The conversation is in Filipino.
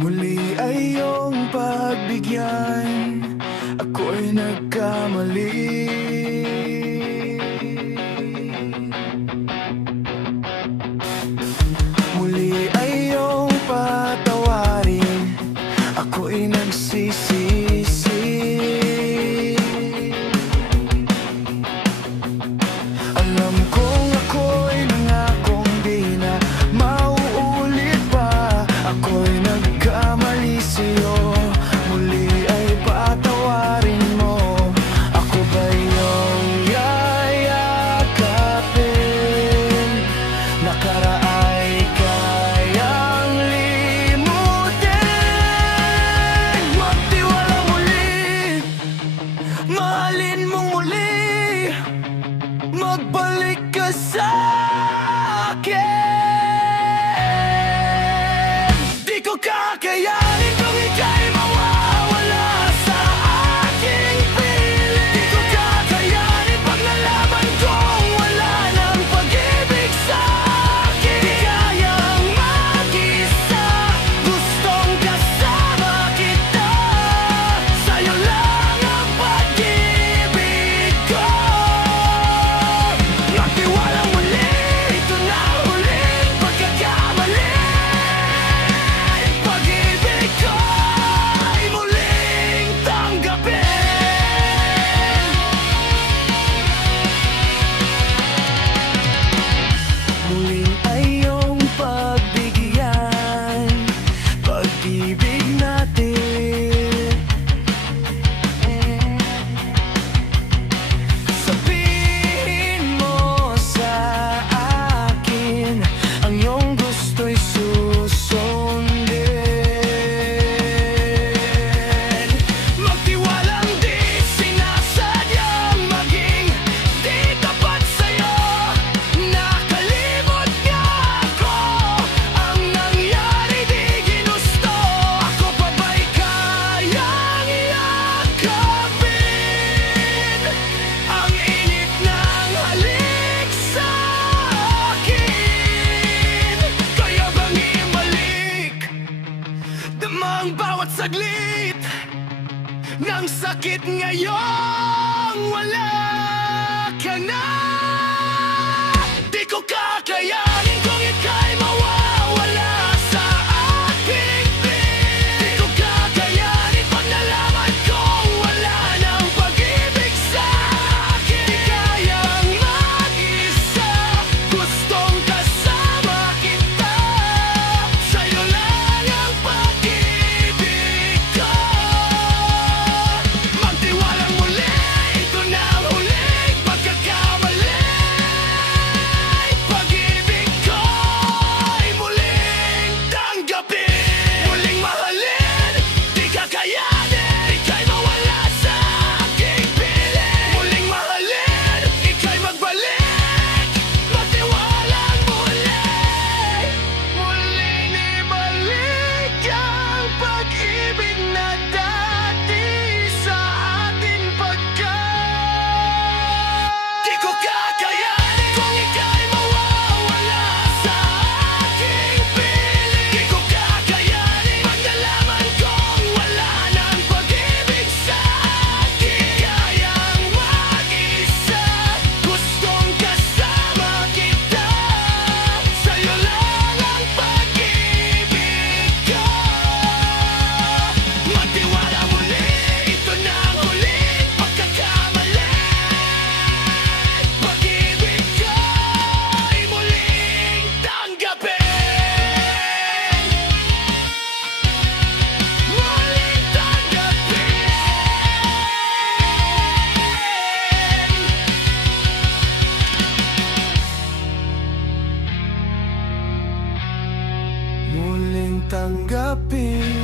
Muli ay iyong pagbigyan, ako'y nagkamali. Muli ay iyong patawarin, ako'y nagsisisi. Alam kong ako'y nangakong di na mauulit pa. Ako'y nagkamali sa'yo, muli ay patawarin mo. Ako ba iyong yayakapin? Nakaraay kayang limutin. Magtiwala muli, mahalin mong muli, magbalik ka sa akin. Di ko kakayanin kung ika'y mawawala sa aking piling. Di ko kakayanin pag nalaman kong wala ng pag-ibig sa akin. Di kayang mag-isa, gustong kasama kita. Sa'yo lang ang pag-ibig ko. Magtiwala muli, ito na ang huling pagkakamali. Pag-ibig ko ay muling tanggapin. Muling ay iyong pagbigyan, pag-ibig natin. Sabihin mo sa akin ang iyong gusto'y susundin. Magtiwalang di sinasadyang maging di tapat sa'yo. Nakalimot nga ako, ang nangyari di ginusto. Ako pa ba'y kayang yakapin? Ang init ng halik sa akin. Kaya bang ibalik damang bawat saglit ng sakit ngayong wala ka na. Di ko kakayanin kung ika'y mawawala sa aking piling. Di ko kakayanin pag nalaman kong wala ng pag-ibig sa akin. Di kayang mag-isa, gustong kasama kita. Sa'yo lang ang pag-ibig ko. Magtiwalang muli, ito na ang huling pagkakamali. Pag-ibig ko ay muling tanggapin. Muling mahalin, di kakayanin, ika'y mawala sa aking piling. Muling mahalin, ika'y magbalik, magtiwalang muli. Muling ibalik ang pag-ibig na dati sa atin pagkat. Di ko kakayanin kung ika'y mawawala sa aking piling. Di ko kakayanin pag nalaman kong wala ng pag-ibig sa akin. Kayang mag-isa, gustong kasama kita. Sa'yo lang ang pag-ibig ko. Magtiwala muli, ito na ang huling pagkakamali. Pag-ibig ko ay muling tanggapin. Muling tanggapin. Muling tanggapin.